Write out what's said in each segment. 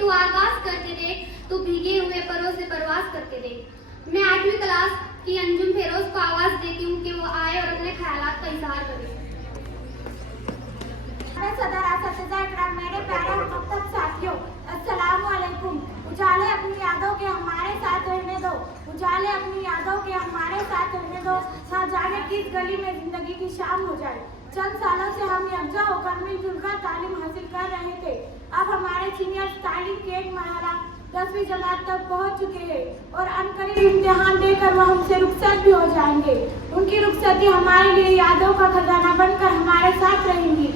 तू आगाज करके देख, तू भीगे हुए परों से परवास करके देख। मैं 8वीं क्लास की अंजुम फेरोज को आवाज देती हूँ कि वो आए और अपने ख्यालात का इजहार करे। मेरे प्यारे मकतब साथियों, अस्सलाम वालेकुम। उजाले अपनी यादों के हमारे साथ रहने दो, उजाले अपनी यादों के हमारे साथ रहने दो। ना जाने किस गली में जिंदगी की शाम हो जाए। चंद सालों से हम यकजा होकर मिलजुल कर तालीम हासिल कर रहे थे। अब हमारे सीनियर्स तालीम के एक मरहला 10वीं जमात तक पहुंच चुके हैं और अनकरीब इम्तिहान देकर वह हमसे रुखसत भी हो जाएंगे। उनकी रुखसती हमारे लिए यादों का खजाना बनकर हमारे साथ रहेंगी।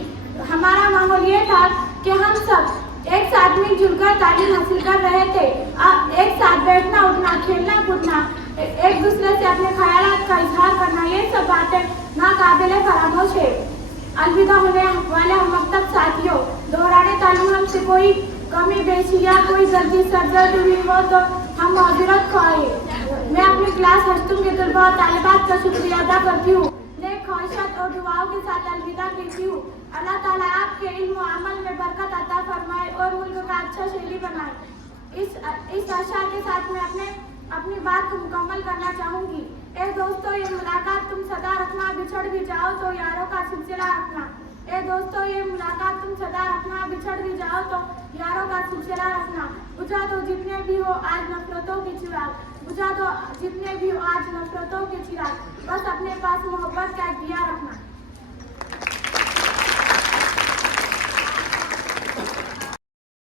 हमारा माहौल ये था कि हम सब एक साथ मिलजुल कर तालीम हासिल कर रहे थे। एक साथ बैठना, उठना, खेलना, कूदना, एक दूसरे से अपने ख्यालात का इजहार करना, ये सब बातें नाकाबिले फरामोश है। अलविदा होने वाले हम मकतब साथियों, दोहराने तालीम हमसे कोई कमी बेशी या कोई गलती सरदर्द हुई हो तो हम माजरत ख्वाहिश। मैं अपनी क्लास हस्तुम के तलबा और तालिबात का शुक्रिया अदा करती हूँ। नेक ख्वाहिशात और दुआओं के साथ अलविदा कहती हूँ। अल्लाह ताला आपके इल्म और अमल में बरकत अता फरमाए और मुल्क का अच्छा शहरी बनाए। इस आशा के साथ मैं अपनी बात को मुकम्मल करना चाहूँगी। ए दोस्तों, ये मुलाकात तुम सदा रखना, बिछड़ भी जाओ तो यारों का सिलसिला रखना। ए दोस्तों, ये मुलाकात तुम सदा रखना, बिछड़ भी जाओ तो यारों का सिलसिला रखना। बुझा दो जितने भी हो आज नफरतों के चिराग, बुझा दो जितने भी हो आज नफरतों के चिराग, बस अपने पास मोहब्बत का दिया रखना।